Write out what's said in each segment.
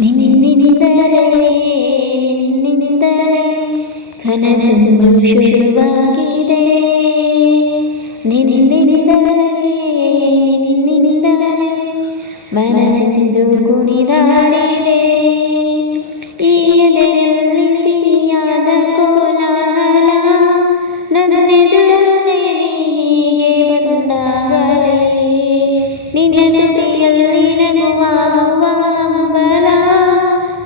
ನಿನ್ನಿನಿಂದಲೇ ನಿನ್ನಿನಿಂದಲೇ ಕನಸೊಂದು ಶುರುವಾಗಿದೆ. ನಿನ್ನಿನಿಂದಲೇ ನಿನ್ನಿನಿಂದಲೇ ಮನಸ್ಸಿಂದು ಕುಣಿದಾಡಿದೆ. ಈ ಎದೆಯಲ್ಲಿ ಸಿಹಿಯಾದ ಕೋಲಾಹಲ, ನನ್ನೆದುರಲ್ಲೇ ಹೀಗೆ ಬಂದಾಗಲೇ ನಿನ್ನ ತುಟಿಯಲ್ಲಿ ನಗುವಾಗುವ ಹಂಬಲ.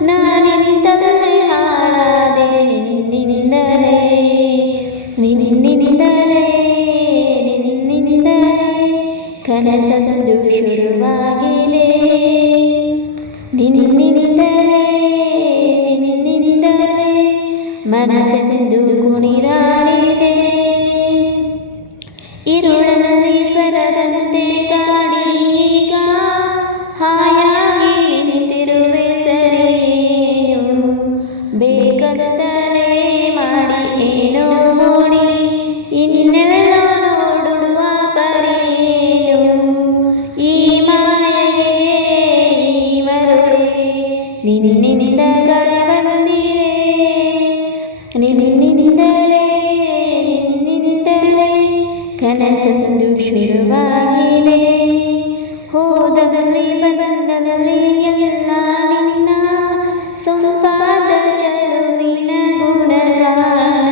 ನಾನಿನಿಂದಲೇ ಹಾಳಾದೆ ನಿನ್ನಿನಿಂದಲೇ ನಿನ್ನಿನಿಂದಲೇ ನಿನ್ನಿನಿಂದಲೇ ಕನಸೊಂದು ಶುರುವಾಗಿದೆ. ನಿನ್ನಿನಿಂದಲೇ ನಿನ್ನಿನಿಂದಲೇ ಮನಸ್ಸೆಂದು ಕುಣಿದಾಡಿದೆ. ಇರುಳಲ್ಲಿ ಸ್ವರದಂತೆ ಕಾಡಿ ಈಗ ಹಾಯಾಗಿ ನಿಂತಿರುವೆ ಸರಿಯೇನು. ಬೇಕಾದಲೇ ಮಾಡಿ ಏನೋ ಮೋಡಿ ಇನ್ನೆಲ್ಲ ನೋಡುವ ಪರಿಯೇನು. ಈ ಮಾಯೆಗೆ ಈ ಮರುಳಿಗೆ ನಿನ್ನಿನಿಂದ ಕಳೆ ಬಂದಿದೆ. ನಿನ್ನಿನಿಂದಲೇ ನಿನ್ನಿನಿಂದಲೇ ಕನಸೊಂದು ಶುರುವಾಗಿದೆ. ಹೋದಲ್ಲಿ ಬಂದಲ್ಲಿ ಎಲ್ಲ ನಿನ್ನ ಸೊಂಪಾದ ಚೆಲುವಿನ ಗುಣಗಾನ.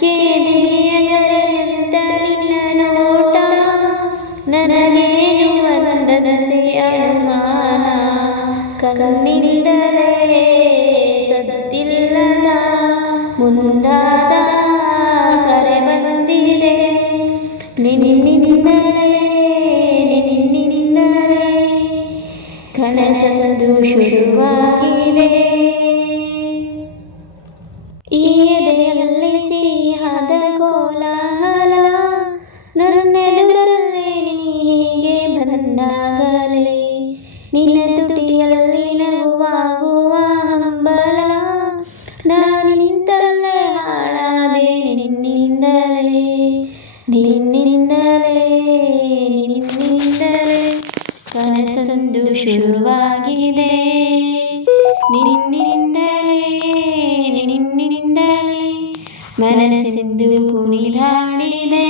ಕೇದಿಯ ಗರೆಯಂತ ನಿನ್ನ ನೋಟ, ನನಗೇನು ಬಂದದಂತೆ ಅನುಮಾನ. ಕಣ್ಣಿನಿಂದಲೇ ಸತ್ತಿಲ್ಲದ ಮುಂದಾದ ಕರೆ ಬಂದಿದೆ. ನಿನ್ನಿನಿಂದಲೇ ನಿನ್ನಿನಿಂದಲೇ ಕನಸೊಂದು ಶುರುವಾಗಿದೆ. ಈ ಎದೆಯಲ್ಲಿ ಸಿಹಿಯಾದ ಕೋಲಾಹಲ, ನನ್ನೆದುರಲ್ಲೇ ನೀ ಹೀಗೆ ಬಂದಾಗಲೇ ನಿನ್ನ ತುಟಿಯಲ್ಲಿ ನಗುವಾಗುವ ಹಂಬಲ. ನಾನಿನಿಂದಲೇ ಹಾಳಾದೆ ನಿನ್ನಿನಿಂದಲೇ ನಿನ್ನಿನಿಂದಲೇ ನಿನ್ನಿನಿಂದಲೇ ಕನಸೊಂದು ಶುರುವಾಗಿದೆ. ನಿನ್ನಿನಿಂದಲೇ ನಿನ್ನಿನಿಂದಲೇ ಮನಸ್ಸೆಂದು ಕುಣಿದಾಡಿದೆ.